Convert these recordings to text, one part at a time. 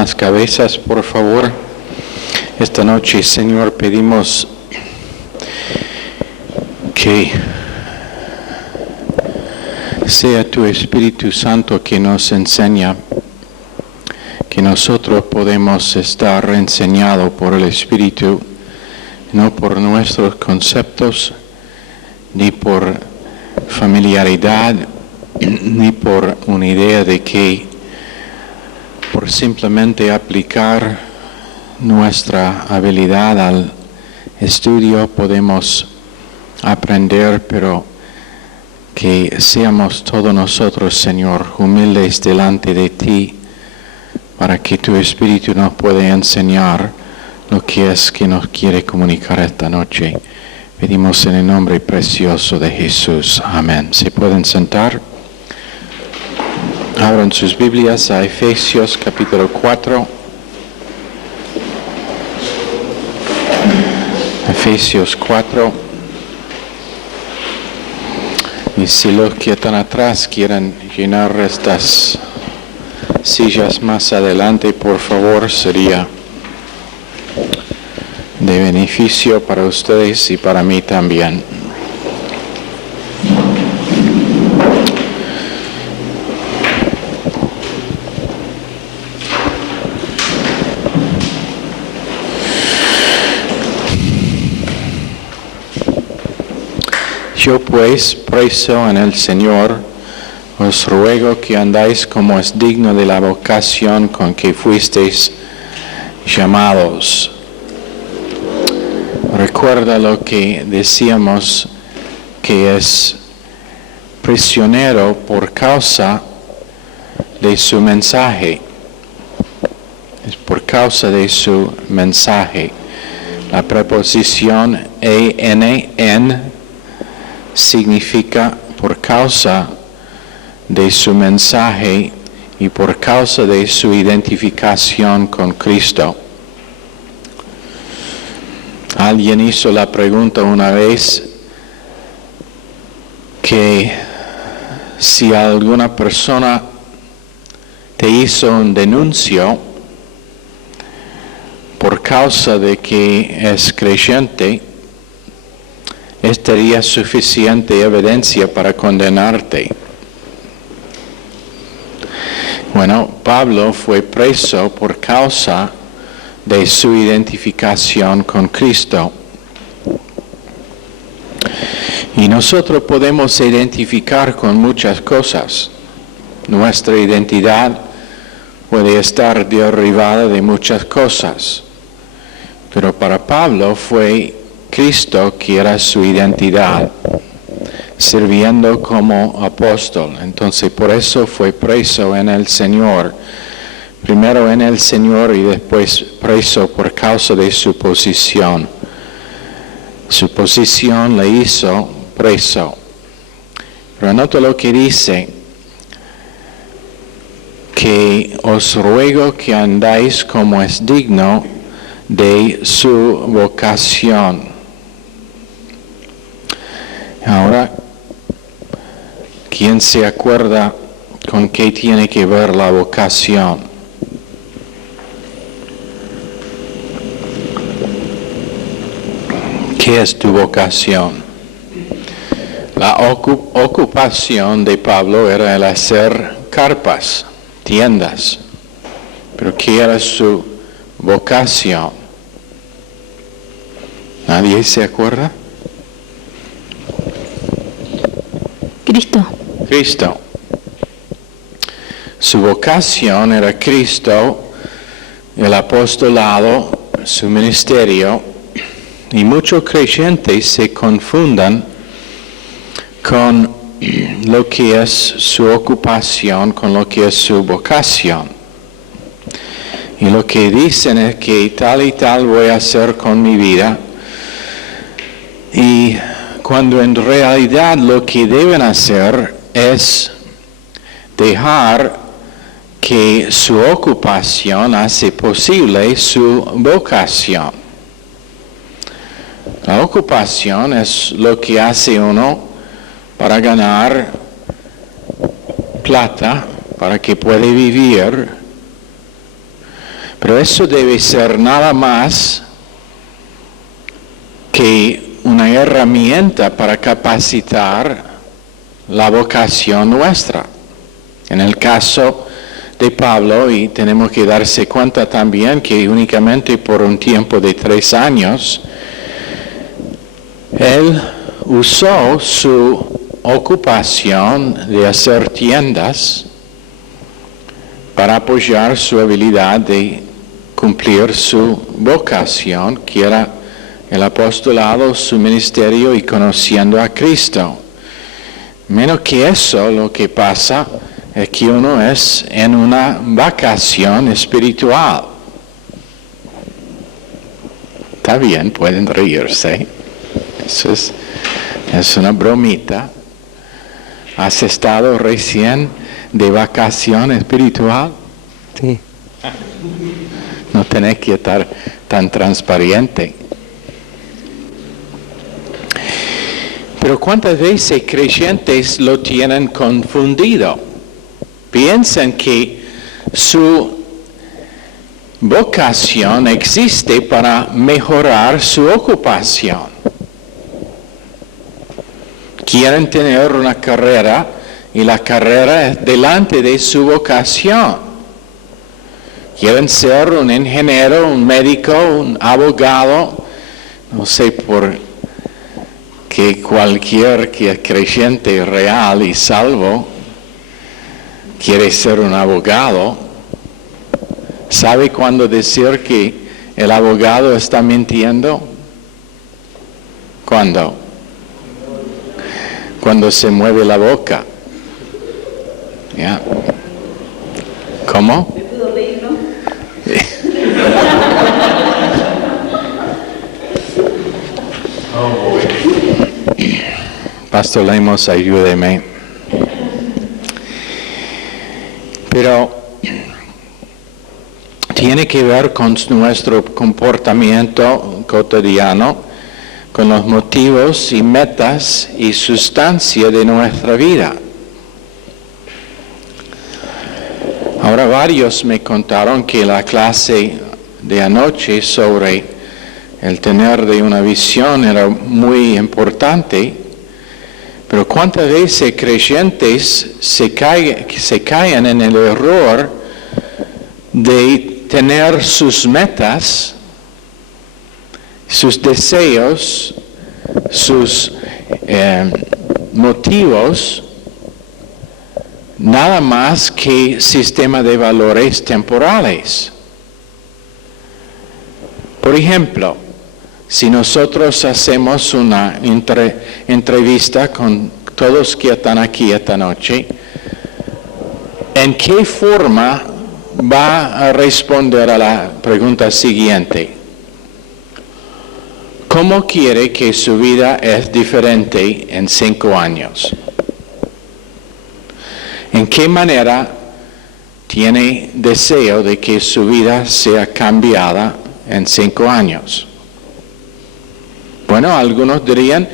las cabezas, por favor. Esta noche, Señor, pedimos que sea tu Espíritu Santo que nos enseña, que nosotros podemos estar enseñados por el Espíritu, no por nuestros conceptos, ni por familiaridad, ni por una idea de que por simplemente aplicar nuestra habilidad al estudio podemos aprender, pero que seamos todos nosotros, Señor, humildes delante de ti, para que tu Espíritu nos pueda enseñar lo que es que nos quiere comunicar esta noche. Pedimos en el nombre precioso de Jesús. Amén. ¿Se pueden sentar? Abran sus Biblias a Efesios capítulo 4. Efesios 4. Y si los que están atrás quieren llenar estas sillas más adelante, por favor, sería de beneficio para ustedes y para mí también. Yo pues, preso en el Señor, os ruego que andáis como es digno de la vocación con que fuisteis llamados. Recuerda lo que decíamos, que es prisionero por causa de su mensaje. Es por causa de su mensaje. La preposición en significa por causa de su mensaje y por causa de su identificación con Cristo. Alguien hizo la pregunta una vez que si alguna persona te hizo un denuncio por causa de que es creyente, estaría suficiente evidencia para condenarte. Bueno, Pablo fue preso por causa de su identificación con Cristo. Y nosotros podemos identificar con muchas cosas. Nuestra identidad puede estar derivada de muchas cosas. Pero para Pablo fue Cristo que era su identidad, sirviendo como apóstol. Entonces por eso fue preso en el Señor. Primero en el Señor y después preso por causa de su posición. Su posición le hizo preso. Pero anota lo que dice, que os ruego que andáis como es digno de su vocación. Ahora, ¿quién se acuerda con qué tiene que ver la vocación? ¿Qué es tu vocación? La ocupación de Pablo era el hacer carpas, tiendas. Pero ¿qué era su vocación? ¿Nadie se acuerda? Cristo. Su vocación era Cristo, el apostolado, su ministerio, y muchos creyentes se confundan con lo que es su ocupación, con lo que es su vocación. Y lo que dicen es que tal y tal voy a hacer con mi vida, y cuando en realidad lo que deben hacer es dejar que su ocupación hace posible su vocación. La ocupación es lo que hace uno para ganar plata, para que pueda vivir, Pero eso debe ser nada más que una herramienta para capacitar la vocación nuestra. En el caso de Pablo, y tenemos que darse cuenta también que únicamente por un tiempo de 3 años, él usó su ocupación de hacer tiendas para apoyar su habilidad de cumplir su vocación, que era el apostolado, su ministerio y conociendo a Cristo. Menos que eso, lo que pasa es que uno es en una vacación espiritual. Está bien, pueden reírse. Eso es una bromita. ¿Has estado recién de vacación espiritual? Sí. No tenés que estar tan transparente. Pero ¿cuántas veces creyentes lo tienen confundido? Piensan que su vocación existe para mejorar su ocupación. Quieren tener una carrera y la carrera es delante de su vocación. Quieren ser un ingeniero, un médico, un abogado. No sé por qué cualquier creyente real y salvo quiere ser un abogado. ¿Sabe cuándo decir que el abogado está mintiendo? ¿Cuándo? Cuando se mueve la boca. ¿Ya? ¿Cómo? Pastor Lemos, ayúdeme. Pero tiene que ver con nuestro comportamiento cotidiano, con los motivos y metas y sustancia de nuestra vida. Ahora varios me contaron que la clase de anoche sobre el tener de una visión era muy importante, pero cuántas veces creyentes se caen en el error de tener sus metas, sus deseos, sus motivos, nada más que sistema de valores temporales. Por ejemplo, si nosotros hacemos una entrevista con todos que están aquí esta noche, ¿en qué forma va a responder a la pregunta siguiente? ¿Cómo quiere que su vida es diferente en 5 años? ¿En qué manera tiene deseo de que su vida sea cambiada en 5 años? Bueno, algunos dirían,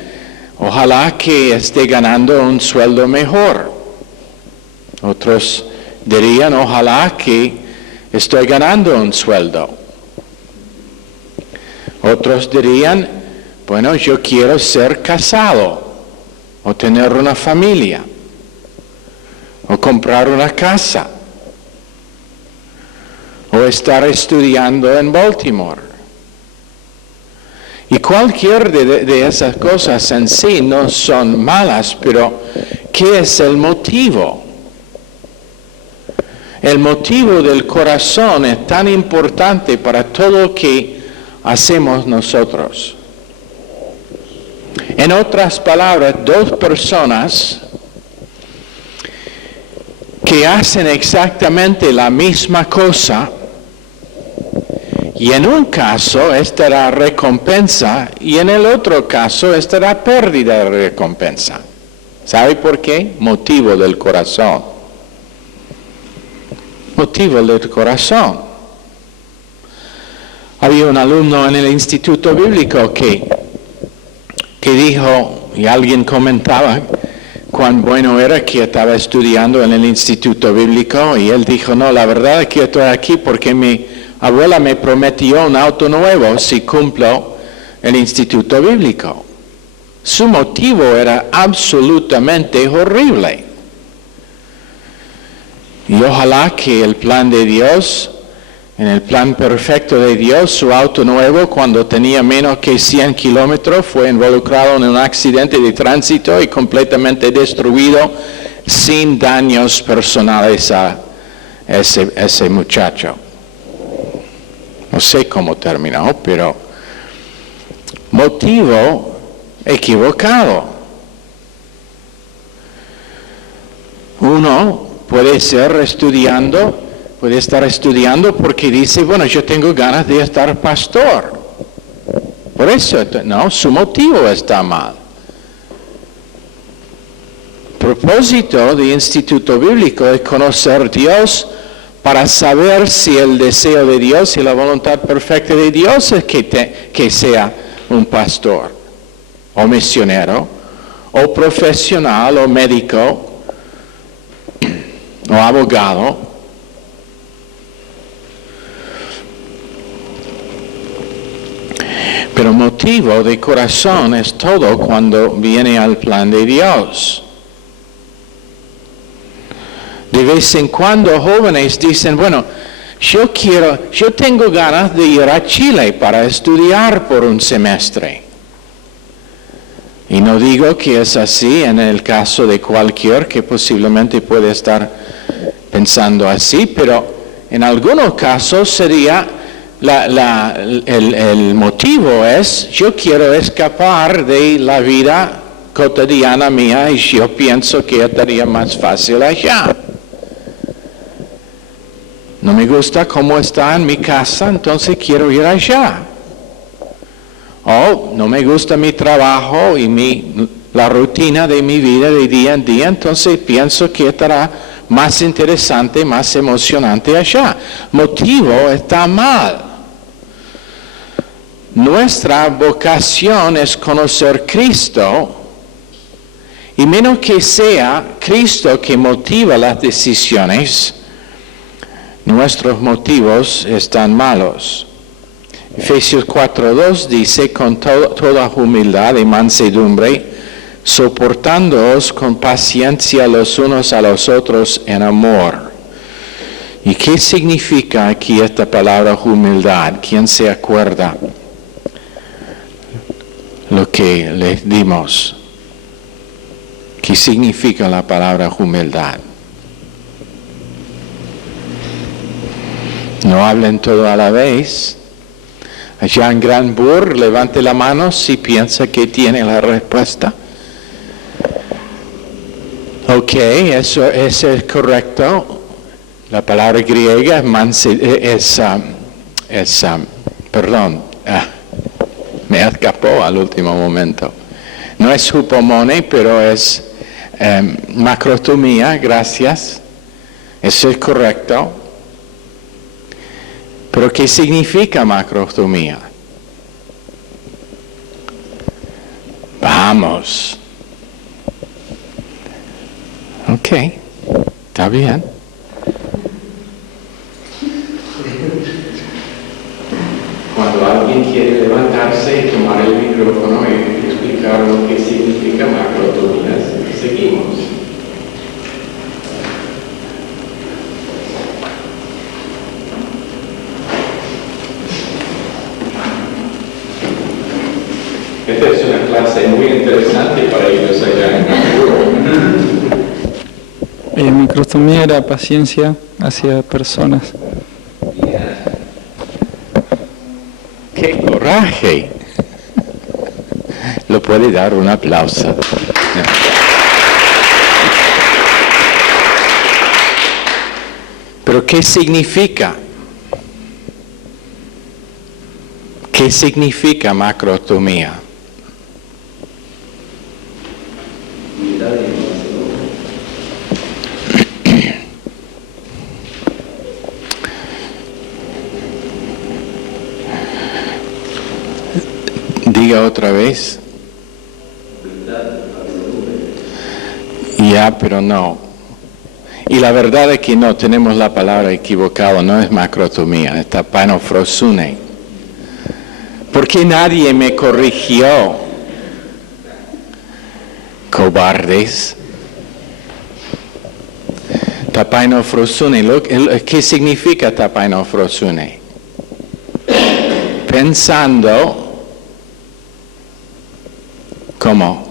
ojalá que esté ganando un sueldo mejor. Otros dirían, ojalá que estoy ganando un sueldo. Otros dirían, bueno, yo quiero ser casado, o tener una familia, o comprar una casa, o estar estudiando en Baltimore. Y cualquier de esas cosas en sí no son malas, pero ¿qué es el motivo? El motivo del corazón es tan importante para todo lo que hacemos nosotros. En otras palabras, 2 personas que hacen exactamente la misma cosa, y en un caso estará recompensa y en el otro caso estará pérdida de recompensa. ¿Sabe por qué? Motivo del corazón. Motivo del corazón. Había un alumno en el instituto bíblico que dijo, y alguien comentaba cuán bueno era que estaba estudiando en el instituto bíblico, y él dijo, no, la verdad es que estoy aquí porque mi abuela me prometió un auto nuevo si cumplo el instituto bíblico. Su motivo era absolutamente horrible. Y ojalá que el plan de Dios, en el plan perfecto de Dios, su auto nuevo, cuando tenía menos que 100 kilómetros, fue involucrado en un accidente de tránsito y completamente destruido, sin daños personales a ese muchacho. No sé cómo terminó, pero motivo equivocado. Uno puede estar estudiando porque dice, bueno, yo tengo ganas de estar pastor. Por eso, no, su motivo está mal. El propósito del Instituto Bíblico es conocer a Dios para saber si el deseo de Dios y la voluntad perfecta de Dios es que sea un pastor, o misionero, o profesional, o médico, o abogado. Pero motivo de corazón es todo cuando viene al plan de Dios. De vez en cuando jóvenes dicen, bueno, yo tengo ganas de ir a Chile para estudiar por un semestre. Y no digo que es así en el caso de cualquier que posiblemente puede estar pensando así, pero en algunos casos sería el motivo es, yo quiero escapar de la vida cotidiana mía y yo pienso que estaría más fácil allá. No me gusta cómo está en mi casa, entonces quiero ir allá. O no me gusta mi trabajo y la rutina de mi vida de día en día, entonces pienso que estará más interesante, más emocionante allá. Motivo está mal. Nuestra vocación es conocer Cristo, y menos que sea Cristo que motiva las decisiones, nuestros motivos están malos. Efesios 4:2 dice, con toda humildad y mansedumbre, soportándoos con paciencia los unos a los otros en amor. ¿Y qué significa aquí esta palabra humildad? ¿Quién se acuerda lo que les dimos? ¿Qué significa la palabra humildad? No hablen todo a la vez. Allá en Granburg, levante la mano si piensa que tiene la respuesta. Ok, eso es correcto. La palabra griega me escapó al último momento. No es hupomone, pero es macrotomía, gracias. Eso es correcto. Pero ¿qué significa macrotomía? Vamos. Ok, está bien. Cuando alguien quiere levantarse y tomar el micrófono y explicar lo que significa macrotomía, seguimos. Esta es una clase muy interesante para ellos allá en Hamburgo. Microtomía era paciencia hacia personas. ¡Qué coraje! Lo puede dar un aplauso. Pero ¿qué significa? ¿Qué significa macrotomía? Diga otra vez. Ya, pero no. Y la verdad es que no, tenemos la palabra equivocada, no es macrotomía, es tapainofrosune. ¿Por qué nadie me corrigió? Cobardes. Tapainofrosune, ¿qué significa tapainofrosune? Pensando, ¿cómo?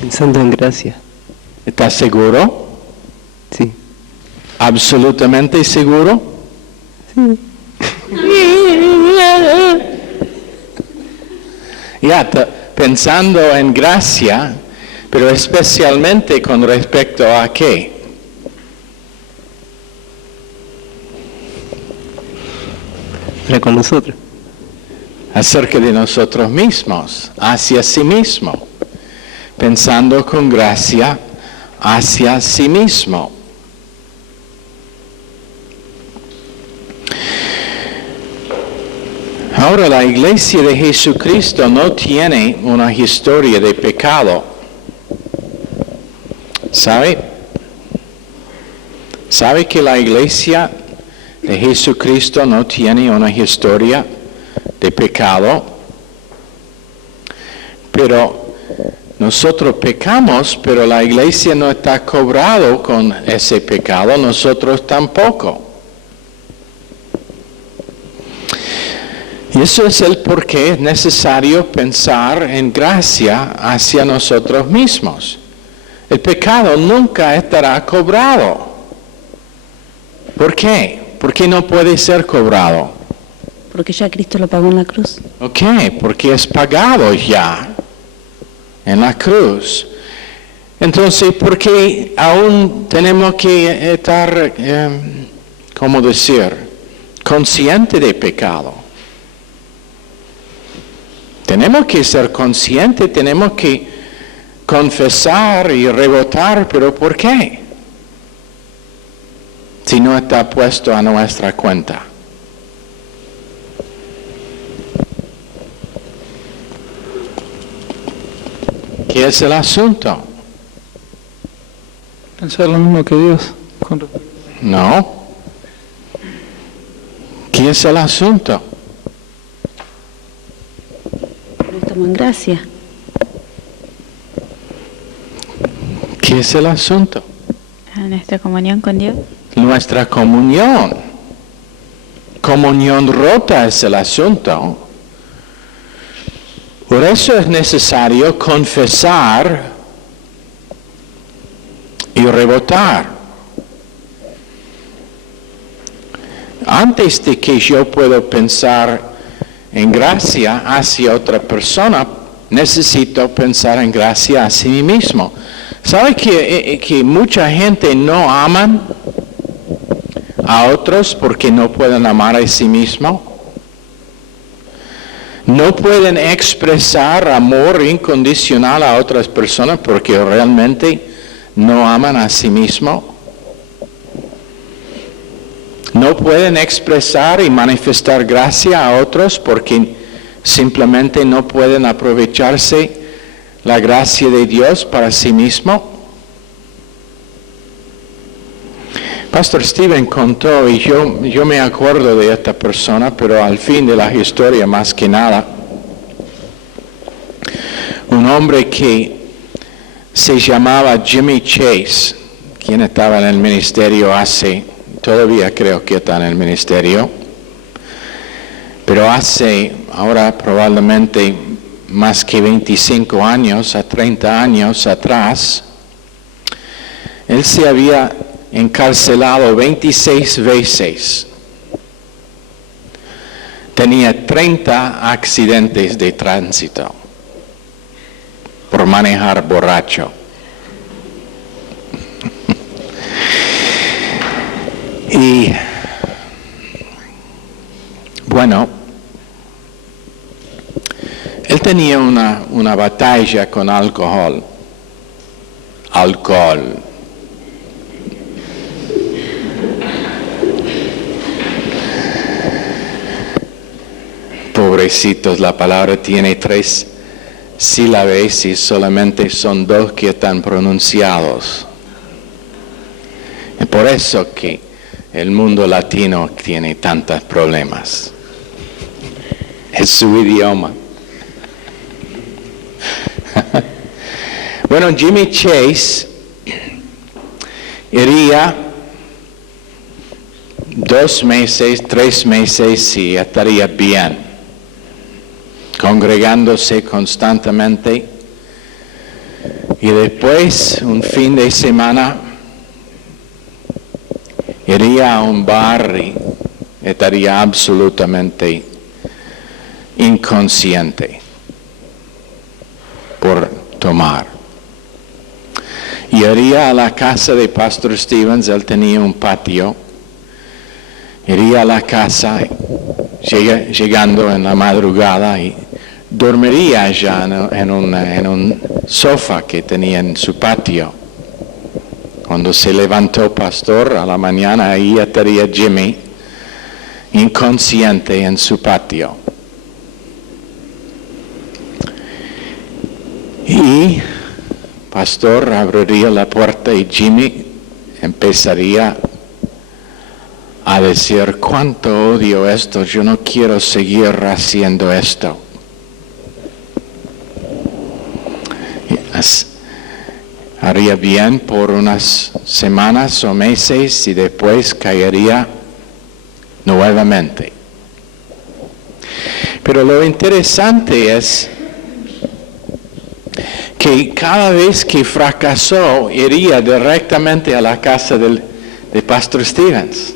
Pensando en gracia. ¿Estás seguro? Sí. ¿Absolutamente seguro? Sí. Ya, pensando en gracia, pero especialmente con respecto a qué. Para con nosotros. Acerca de nosotros mismos, hacia sí mismo. Pensando con gracia hacia sí mismo. Ahora, la iglesia de Jesucristo no tiene una historia de pecado. ¿Sabe? ¿Sabe que la iglesia de Jesucristo no tiene una historia de pecado? Pero nosotros pecamos, pero la iglesia no está cobrado con ese pecado, nosotros tampoco. Y eso es el por qué es necesario pensar en gracia hacia nosotros mismos. El pecado nunca estará cobrado. ¿Por qué? ¿Por qué no puede ser cobrado? Porque ya Cristo lo pagó en la cruz. Ok, porque es pagado ya en la cruz. Entonces, ¿por qué aún tenemos que estar, ¿cómo decir?, consciente de pecado? Tenemos que ser conscientes, tenemos que confesar y rebotar, pero ¿por qué? Si no está puesto a nuestra cuenta. ¿Qué es el asunto? Pensar lo mismo que Dios. No. ¿Qué es el asunto? No estamos en gracia. ¿Qué es el asunto? Nuestra comunión con Dios. Nuestra comunión. Comunión rota es el asunto. Por eso es necesario confesar y rebotar. Antes de que yo pueda pensar en gracia hacia otra persona, necesito pensar en gracia hacia mí mismo. ¿Sabe que mucha gente no aman a otros porque no pueden amar a sí mismo? No pueden expresar amor incondicional a otras personas porque realmente no aman a sí mismo. No pueden expresar y manifestar gracia a otros porque simplemente no pueden aprovecharse la gracia de Dios para sí mismo. Pastor Steven contó, y yo me acuerdo de esta persona, pero al fin de la historia más que nada, un hombre que se llamaba Jimmy Chase, quien estaba en el ministerio todavía creo que está en el ministerio, pero ahora probablemente más que 25 años, a 30 años atrás, él se había encarcelado 26 veces. Tenía 30 accidentes de tránsito por manejar borracho. Y bueno, él tenía una batalla con alcohol. Pobrecitos, la palabra tiene tres si la ves y solamente son dos que están pronunciados. Es por eso que el mundo latino tiene tantos problemas. Es su idioma. Bueno, Jimmy Chase iría 2 meses, 3 meses y estaría bien, congregándose constantemente. Y después, un fin de semana, iría a un bar y estaría absolutamente inconsciente por tomar. Y iría a la casa de Pastor Stevens, él tenía un patio. Iría a la casa, llegando en la madrugada, y dormiría allá en un sofá que tenía en su patio. Cuando se levantó Pastor a la mañana, ahí estaría Jimmy, inconsciente en su patio. Y Pastor abriría la puerta y Jimmy empezaría a decir: cuánto odio esto, yo no quiero seguir haciendo esto. Haría bien por unas semanas o meses y después caería nuevamente. Pero lo interesante es que cada vez que fracasó, iría directamente a la casa de Pastor Stevens.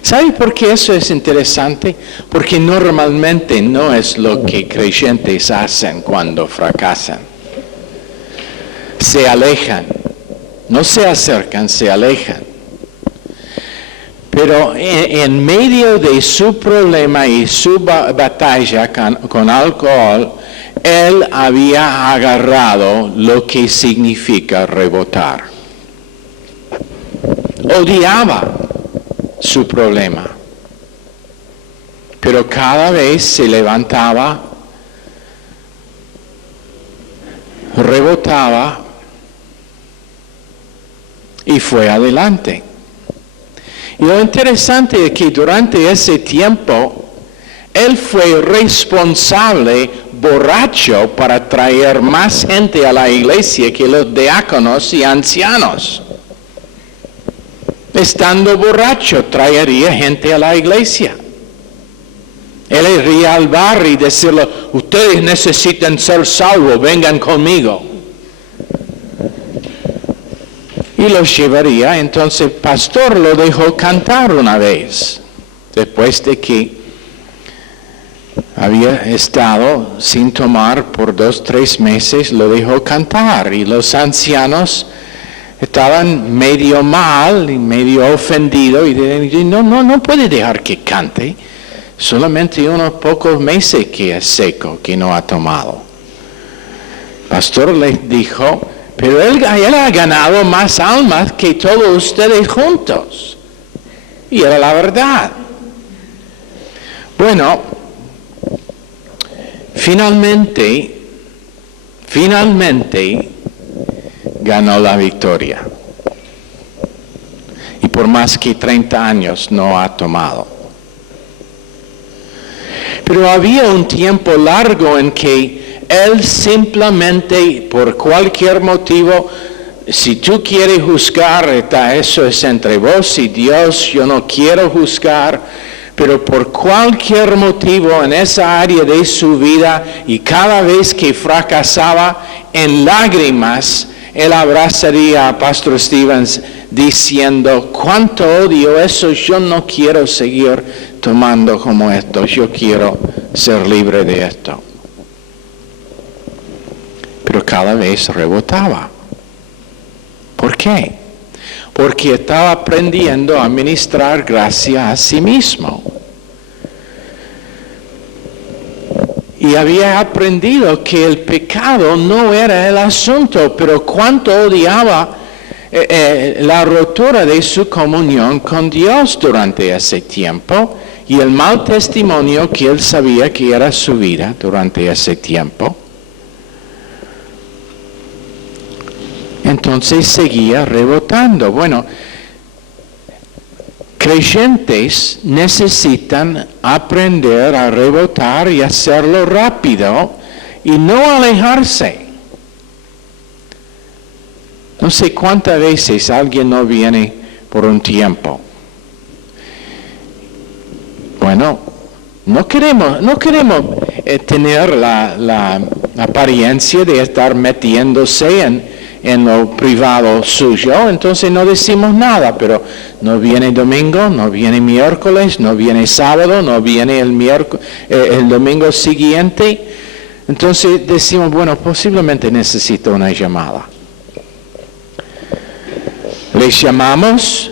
¿Sabe por qué eso es interesante? Porque normalmente no es lo que creyentes hacen cuando fracasan. Se alejan, no se acercan, se alejan. Pero en medio de su problema y su batalla con alcohol, él había agarrado lo que significa rebotar. Odiaba su problema, pero cada vez se levantaba, rebotaba y fue adelante. Y lo interesante es que durante ese tiempo, él fue responsable, borracho, para traer más gente a la iglesia que los diáconos y ancianos. Estando borracho, traería gente a la iglesia. Él iría al bar y decirle: ustedes necesitan ser salvos, vengan conmigo. Y los llevaría. Entonces el pastor lo dejó cantar una vez, después de que había estado sin tomar por 2-3 meses, lo dejó cantar. Y los ancianos estaban medio mal y medio ofendidos y decían: no puede dejar que cante, solamente unos pocos meses que es seco, que no ha tomado. El pastor les dijo: pero él ha ganado más almas que todos ustedes juntos. Y era la verdad. Bueno, finalmente ganó la victoria. Y por más que 30 años no ha tomado. Pero había un tiempo largo en que él simplemente, por cualquier motivo, si tú quieres juzgar, eso es entre vos y Dios, yo no quiero juzgar, pero por cualquier motivo en esa área de su vida, y cada vez que fracasaba, en lágrimas, él abrazaría a Pastor Stevens diciendo: cuánto odio eso, yo no quiero seguir tomando como esto, yo quiero ser libre de esto. Pero cada vez rebotaba. ¿Por qué? Porque estaba aprendiendo a ministrar gracia a sí mismo. Y había aprendido que el pecado no era el asunto, pero cuánto odiaba la rotura de su comunión con Dios durante ese tiempo y el mal testimonio que él sabía que era su vida durante ese tiempo. entonces seguía rebotando. Bueno, creyentes necesitan aprender a rebotar y hacerlo rápido y no alejarse. No sé cuántas veces alguien no viene por un tiempo. Bueno, no queremos tener la apariencia de estar metiéndose en lo privado suyo, entonces no decimos nada, pero no viene domingo, no viene miércoles, no viene sábado, no viene el domingo siguiente, entonces decimos, bueno, posiblemente necesito una llamada. Les llamamos,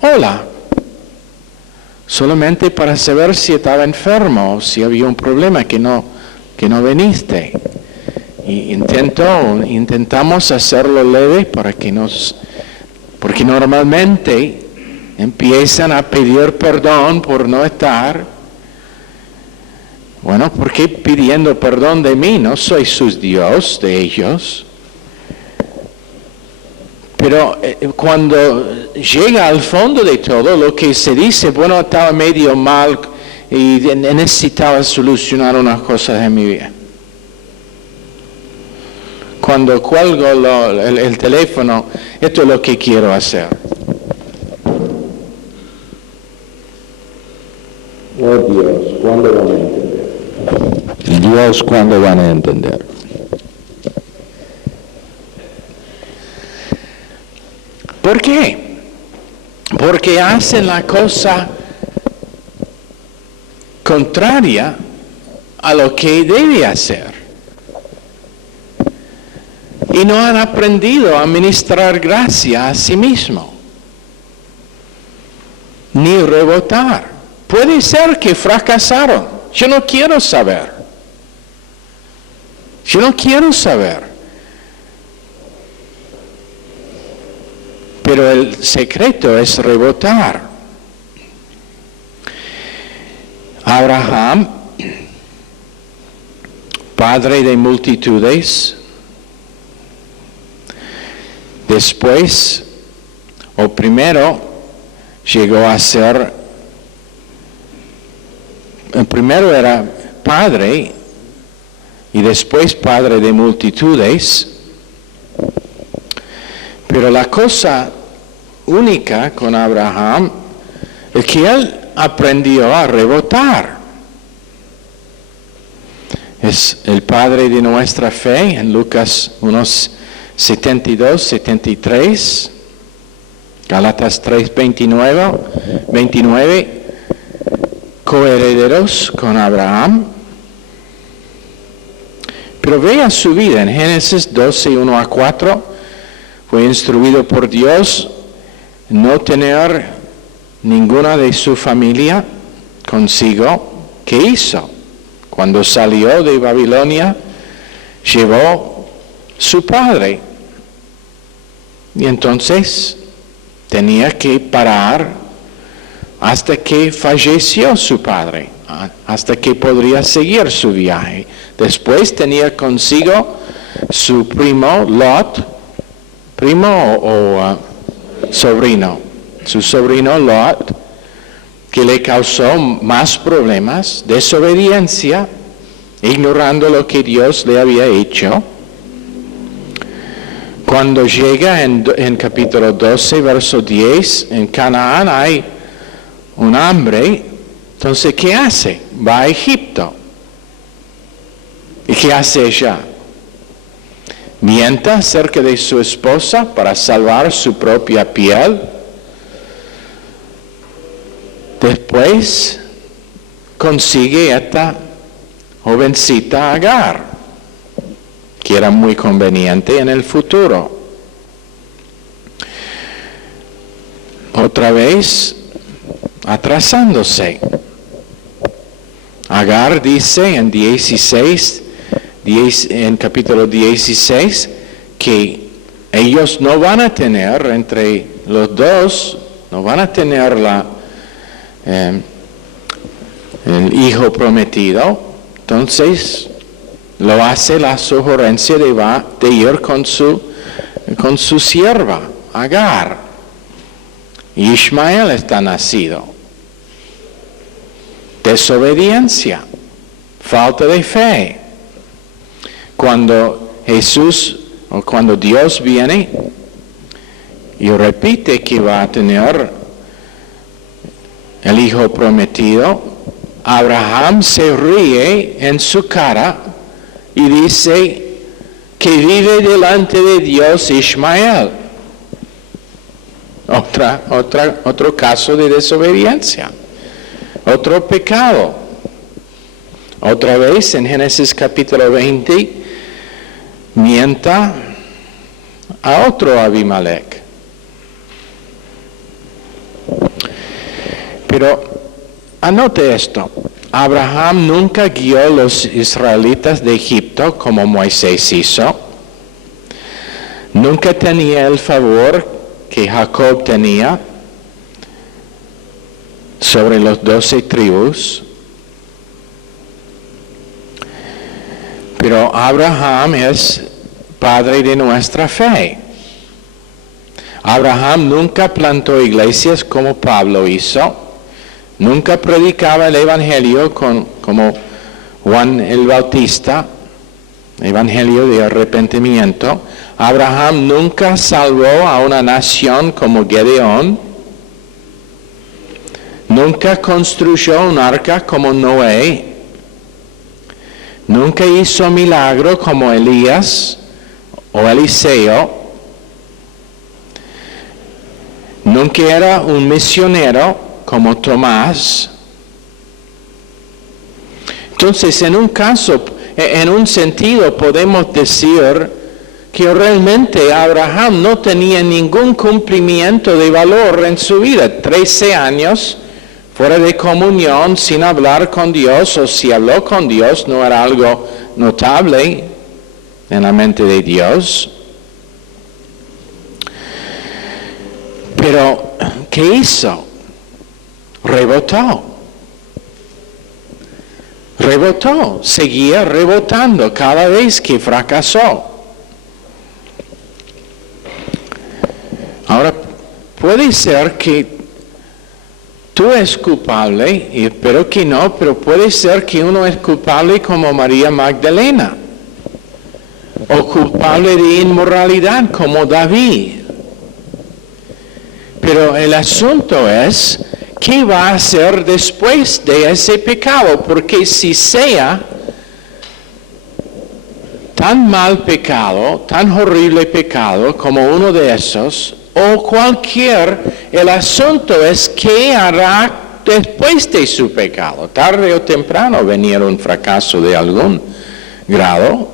hola, solamente para saber si estaba enfermo, si había un problema que no viniste. Y intentamos hacerlo leve porque normalmente empiezan a pedir perdón por no estar. Bueno, ¿por qué pidiendo perdón de mí? No soy sus Dios, de ellos. Pero cuando llega al fondo de todo, lo que se dice, bueno, estaba medio mal y necesitaba solucionar unas cosas en mi vida. Cuando cuelgo el teléfono, esto es lo que quiero hacer. Oh Dios, ¿cuándo van a entender? Dios, ¿cuándo van a entender? ¿Por qué? Porque hacen la cosa contraria a lo que debe hacer. Y no han aprendido a ministrar gracia a sí mismo, ni rebotar. Puede ser que fracasaron. Yo no quiero saber. Pero el secreto es rebotar. Abraham, padre de multitudes, después, o primero, llegó a ser, primero era padre y después padre de multitudes, pero la cosa única con Abraham es que él aprendió a rebotar. Es el padre de nuestra fe en Lucas 1:72-73, Gálatas 3:29, coherederos con Abraham. Pero vea su vida en Génesis 12:1-4, fue instruido por Dios no tener ninguna de su familia consigo. ¿Qué hizo? Cuando salió de Babilonia, llevó su padre. Y entonces tenía que parar hasta que falleció su padre, hasta que podría seguir su viaje. Después tenía consigo su primo Lot, sobrino, su sobrino Lot, que le causó más problemas, desobediencia, ignorando lo que Dios le había hecho. Cuando llega en capítulo 12, verso 10, en Canaán hay un hambre, entonces ¿qué hace? Va a Egipto. ¿Y qué hace ella? Miente acerca de su esposa para salvar su propia piel. Después consigue esta jovencita Agar, que era muy conveniente en el futuro. Otra vez atrasándose. Agar dice en capítulo 16, que ellos no van a tener, entre los dos, no van a tener el hijo prometido. Entonces lo hace la sugerencia de ir con su con su sierva, Agar. Y Ismael está nacido. Desobediencia, falta de fe. Cuando Dios viene y repite que va a tener el hijo prometido, Abraham se ríe en su cara y dice que vive delante de Dios Ismael. Otro caso de desobediencia, otro pecado. Otra vez en Génesis capítulo 20, mienta a otro Abimelech. Pero anote esto, Abraham nunca guió a los israelitas de Egipto como Moisés hizo. Nunca tenía el favor que Jacob tenía sobre los 12 tribus. Pero Abraham es padre de nuestra fe. Abraham nunca plantó iglesias como Pablo hizo. Nunca predicaba el evangelio como Juan el Bautista, evangelio de arrepentimiento. Abraham nunca salvó a una nación como Gedeón. Nunca construyó un arca como Noé. Nunca hizo milagro como Elías o Eliseo. Nunca era un misionero como Tomás. Entonces, en un sentido podemos decir que realmente Abraham no tenía ningún cumplimiento de valor en su vida. 13 años fuera de comunión, sin hablar con Dios, o si habló con Dios, no era algo notable en la mente de Dios. Pero, ¿qué hizo? Rebotó, seguía rebotando cada vez que fracasó. Ahora, puede ser que tú eres culpable, y espero que no, pero puede ser que uno es culpable como María Magdalena, o culpable de inmoralidad como David. Pero el asunto es, ¿qué va a hacer después de ese pecado? Porque si sea tan mal pecado, tan horrible pecado como uno de esos, o el asunto es qué hará después de su pecado. Tarde o temprano venía un fracaso de algún grado.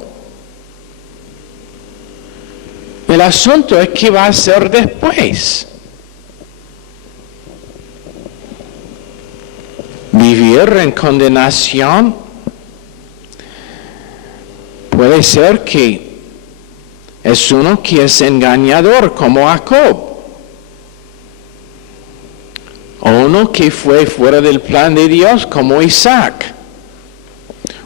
El asunto es qué va a hacer después. Vivir en condenación. Puede ser que es uno que es engañador como Jacob, o uno que fue fuera del plan de Dios como Isaac.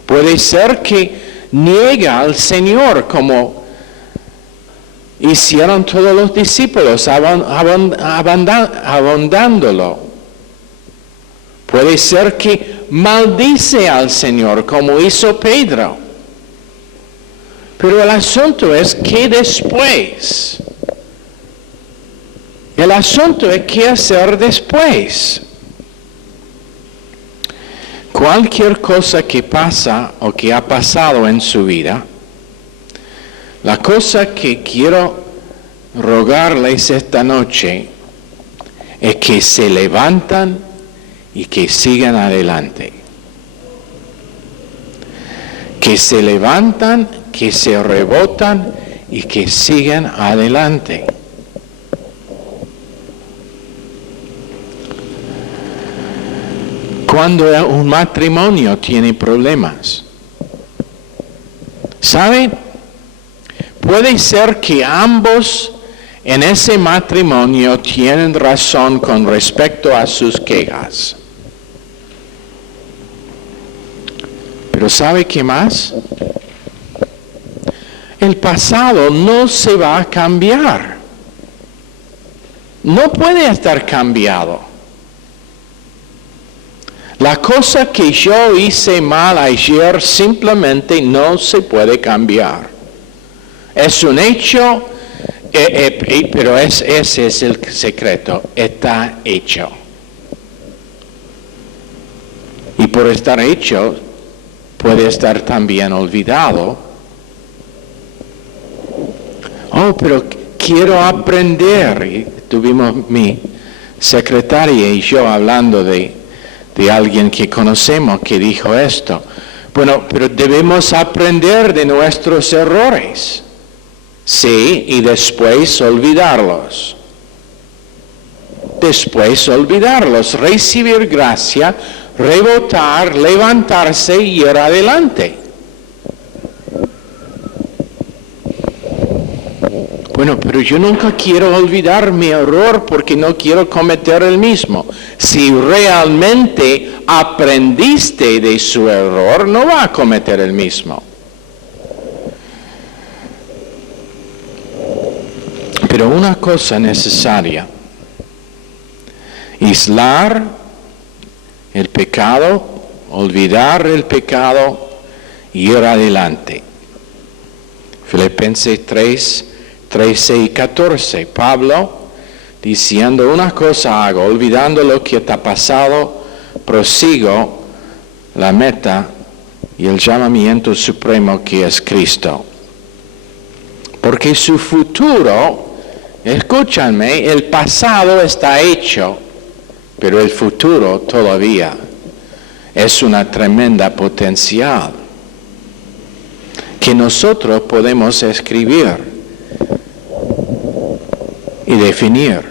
Puede ser que niega al Señor como hicieron todos los discípulos, abandonándolo. Puede ser que maldice al Señor como hizo Pedro. Pero el asunto es que después. El asunto es qué hacer después. Cualquier cosa que pasa o que ha pasado en su vida, la cosa que quiero rogarles esta noche es que se levantan y que sigan adelante. Que se levantan, que se rebotan y que sigan adelante. Cuando un matrimonio tiene problemas, ¿sabe? Puede ser que ambos en ese matrimonio tienen razón con respecto a sus quejas. Pero ¿sabe qué más? el pasado no se va a cambiar. No puede estar cambiado. La cosa que yo hice mal ayer simplemente no se puede cambiar. Es un hecho, pero ese es el secreto. Está hecho. Y por estar hecho, puede estar también olvidado. Oh, pero quiero aprender. Y tuvimos mi secretaria y yo hablando de alguien que conocemos que dijo esto. Bueno, pero debemos aprender de nuestros errores. Sí, y después olvidarlos. Después olvidarlos, recibir gracia, rebotar, levantarse y ir adelante. Bueno, pero yo nunca quiero olvidar mi error porque no quiero cometer el mismo. Si realmente aprendiste de su error, no va a cometer el mismo. Pero una cosa necesaria, aislar el pecado, olvidar el pecado y ir adelante. Filipenses 3, 13 y 14. Pablo diciendo una cosa hago, olvidando lo que está pasado, prosigo la meta y el llamamiento supremo que es Cristo. Porque su futuro, escúchanme, el pasado está hecho, pero el futuro todavía es una tremenda potencial que nosotros podemos escribir y definir.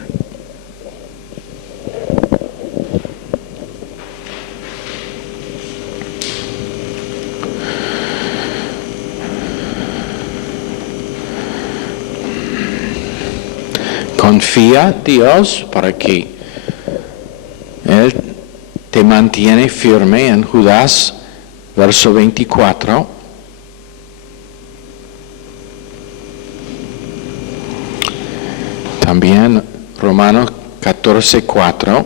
Confía en Dios para que Él te mantiene firme en Judas, verso 24. También Romanos 14:4.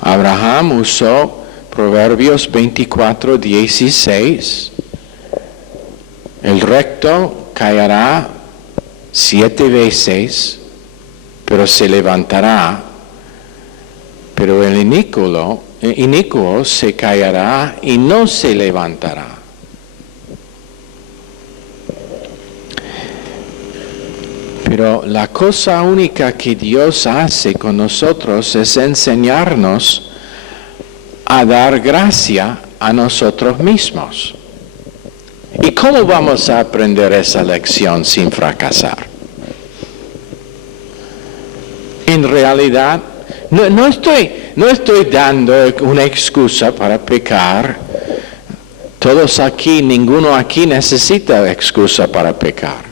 Abraham usó Proverbios 24:16. El recto caerá 7 veces, pero se levantará. Pero el inicuo se caerá y no se levantará. Pero la cosa única que Dios hace con nosotros es enseñarnos a dar gracia a nosotros mismos. ¿Y cómo vamos a aprender esa lección sin fracasar? En realidad, no estoy dando una excusa para pecar. Todos aquí, ninguno aquí necesita excusa para pecar.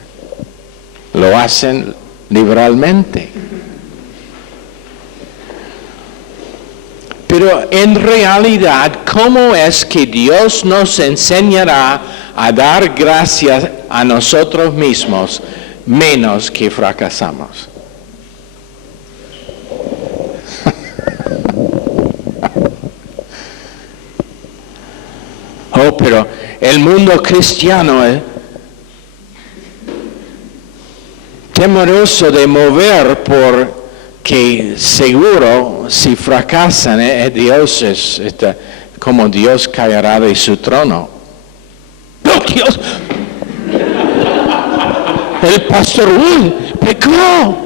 Lo hacen liberalmente. Pero en realidad, ¿cómo es que Dios nos enseñará a dar gracias a nosotros mismos menos que fracasamos? Oh, pero el mundo cristiano es temeroso de mover porque seguro si fracasan, Dios como Dios caerá de su trono. ¡No, Dios! El pastor pecó.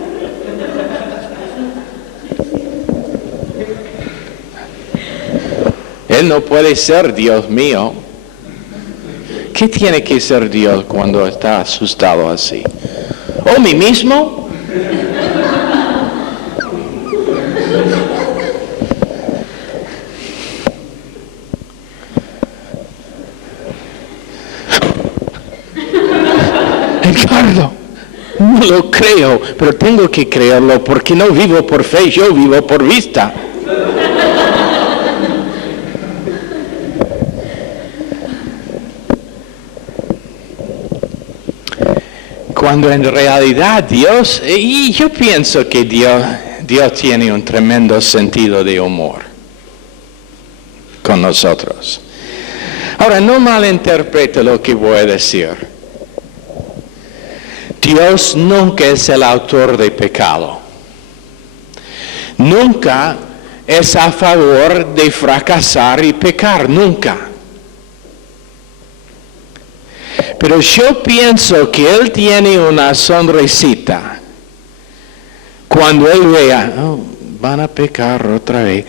Él no puede ser Dios mío. ¿Qué tiene que ser Dios cuando está asustado así? ¿O mí mismo? Ricardo, no lo creo, pero tengo que creerlo porque no vivo por fe, yo vivo por vista. Cuando en realidad Dios, y yo pienso que Dios tiene un tremendo sentido de humor con nosotros. Ahora, no malinterprete lo que voy a decir. Dios nunca es el autor de pecado. Nunca es a favor de fracasar y pecar, nunca. Pero yo pienso que Él tiene una sonrisita cuando Él vea, oh, van a pecar otra vez,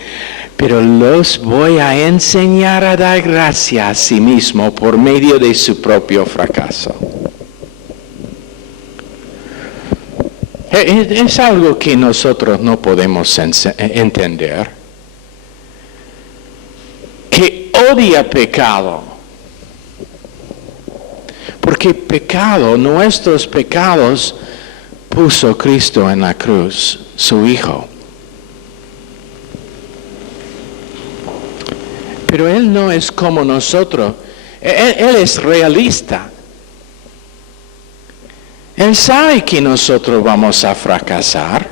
pero los voy a enseñar a dar gracia a sí mismo por medio de su propio fracaso. Es algo que nosotros no podemos entender. Que odia pecado. Porque pecado, nuestros pecados, puso Cristo en la cruz, su Hijo. Pero Él no es como nosotros. Él es realista. Él sabe que nosotros vamos a fracasar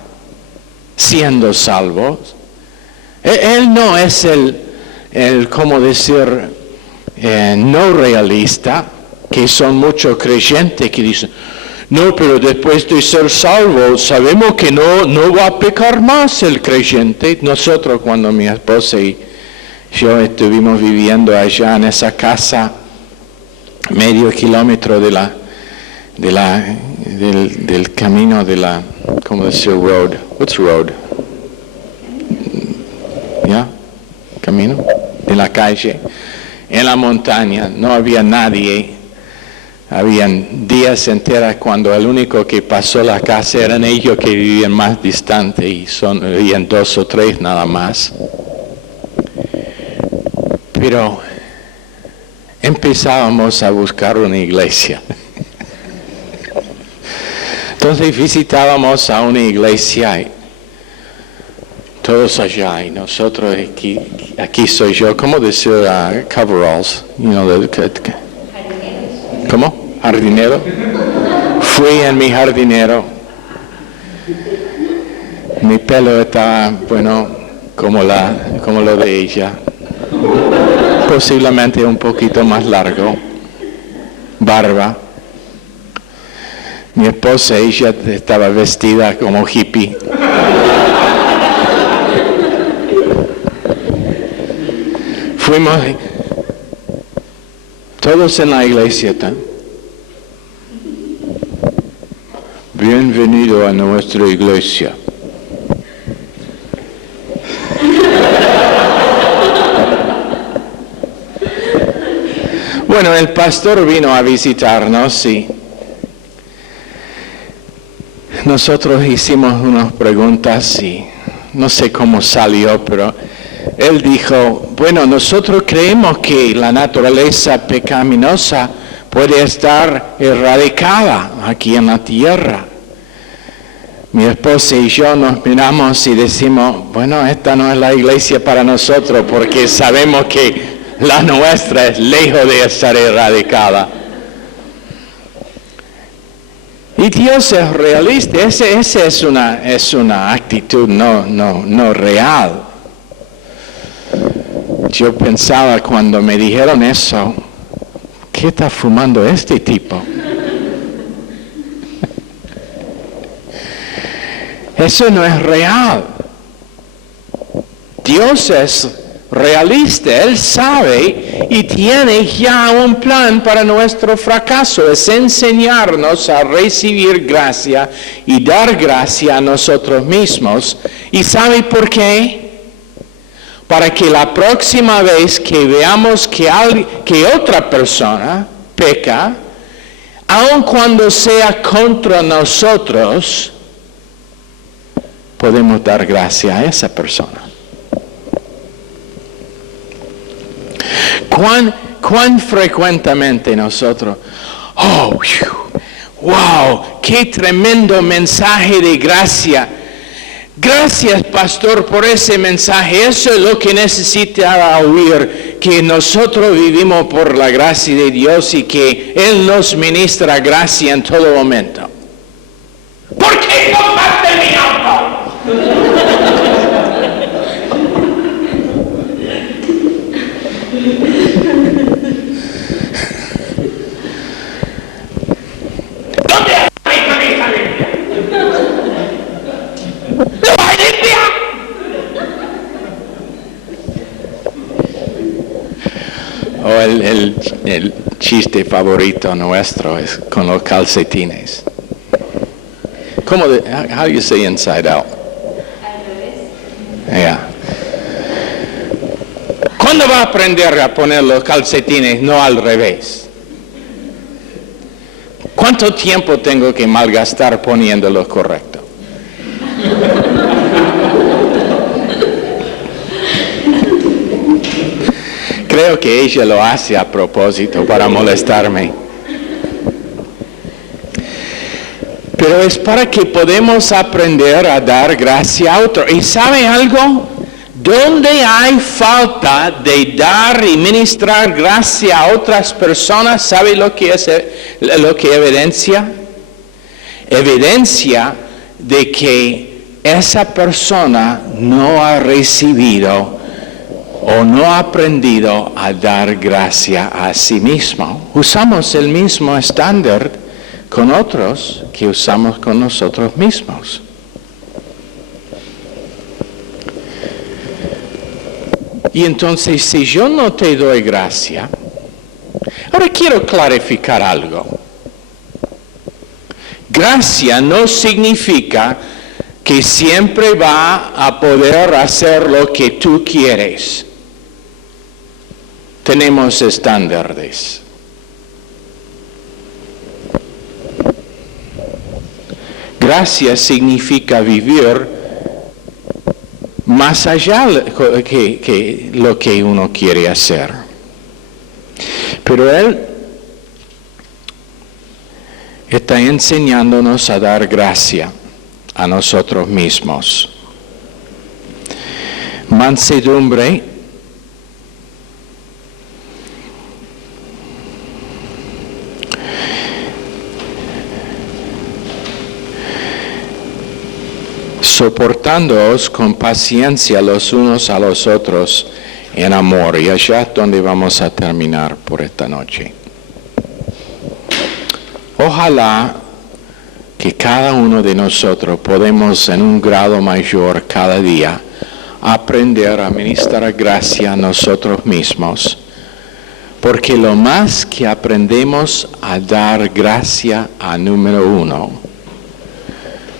siendo salvos. Él no es el ¿cómo decir? No realista, que son muchos creyentes que dicen, no, pero después de ser salvo, sabemos que no va a pecar más el creyente. Nosotros, cuando mi esposa y yo estuvimos viviendo allá en esa casa, medio kilómetro del camino de la, ¿cómo decir? Road. What's road? ¿Ya? Camino. De la calle. En la montaña. No había nadie. Habían días enteros cuando el único que pasó la casa eran ellos que vivían más distante y vivían 2 o 3 nada más. Pero empezábamos a buscar una iglesia. Entonces visitábamos a una iglesia y todos allá y nosotros aquí soy yo. ¿Cómo decir coveralls? ¿Cómo? ¿Jardinero? Fui en mi jardinero. Mi pelo estaba, bueno, como lo de ella. Posiblemente un poquito más largo. Barba. Mi esposa, ella estaba vestida como hippie. Fuimos todos en la iglesia. Bienvenido a nuestra iglesia. Bueno, el pastor vino a visitarnos y nosotros hicimos unas preguntas y no sé cómo salió, pero él dijo, bueno, nosotros creemos que la naturaleza pecaminosa puede estar erradicada aquí en la tierra. Mi esposa y yo nos miramos y decimos, bueno, esta no es la iglesia para nosotros porque sabemos que la nuestra es lejos de estar erradicada. Y Dios es realista, esa es una actitud no real. Yo pensaba cuando me dijeron eso, ¿qué está fumando este tipo? Eso no es real. Dios es realista, Él sabe y tiene ya un plan para nuestro fracaso. Es enseñarnos a recibir gracia y dar gracia a nosotros mismos. ¿Y sabe por qué? Para que la próxima vez que veamos que otra persona peca, aun cuando sea contra nosotros, podemos dar gracia a esa persona. ¿Cuán frecuentemente nosotros, oh, wow, qué tremendo mensaje de gracia. Gracias, pastor, por ese mensaje. Eso es lo que necesitaba oír, que nosotros vivimos por la gracia de Dios y que Él nos ministra gracia en todo momento. ¿Por qué tocaste mi auto? ¿Dónde está mi camisa limpia? ¿Lo hay limpia? O el chiste favorito nuestro es con los calcetines. ¿Cómo? How do you say inside out? Al revés. Yeah. ¿Cuándo va a aprender a poner los calcetines no al revés? ¿Cuánto tiempo tengo que malgastar poniéndolos correcto? Creo que ella lo hace a propósito para molestarme. Pero es para que podamos aprender a dar gracia a otro. ¿Y sabe algo? Donde hay falta de dar y ministrar gracia a otras personas, ¿sabe lo que evidencia? Evidencia de que esa persona no ha recibido o no ha aprendido a dar gracia a sí mismo. Usamos el mismo estándar con otros que usamos con nosotros mismos. Y entonces, si yo no te doy gracia, ahora quiero clarificar algo. Gracia no significa que siempre va a poder hacer lo que tú quieres. Tenemos estándares. Gracia significa vivir más allá que lo que uno quiere hacer. Pero Él está enseñándonos a dar gracia a nosotros mismos. Mansedumbre soportándoos con paciencia los unos a los otros en amor. Y allá es donde vamos a terminar por esta noche. Ojalá que cada uno de nosotros podemos en un grado mayor cada día aprender a ministrar gracia a nosotros mismos. Porque lo más que aprendemos a dar gracia a número uno,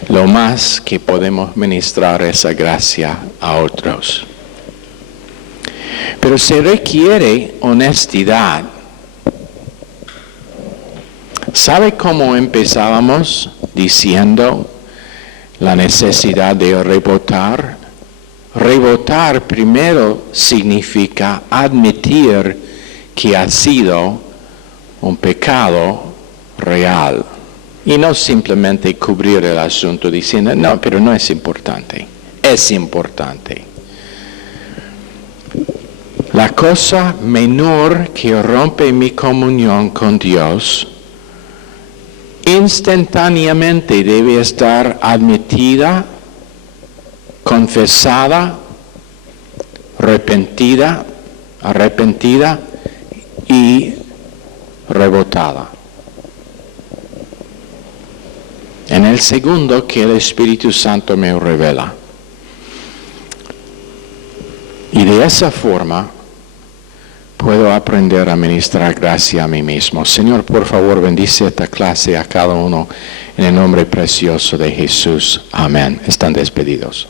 lo más que podemos ministrar esa gracia a otros. Pero se requiere honestidad. ¿Sabe cómo empezábamos diciendo la necesidad de rebotar? Rebotar primero significa admitir que ha sido un pecado real. Y no simplemente cubrir el asunto diciendo, no, pero no es importante. Es importante. La cosa menor que rompe mi comunión con Dios, instantáneamente debe estar admitida, confesada, arrepentida y rebotada. En el segundo que el Espíritu Santo me revela. Y de esa forma puedo aprender a ministrar gracia a mí mismo. Señor, por favor, bendice esta clase a cada uno en el nombre precioso de Jesús. Amén. Están despedidos.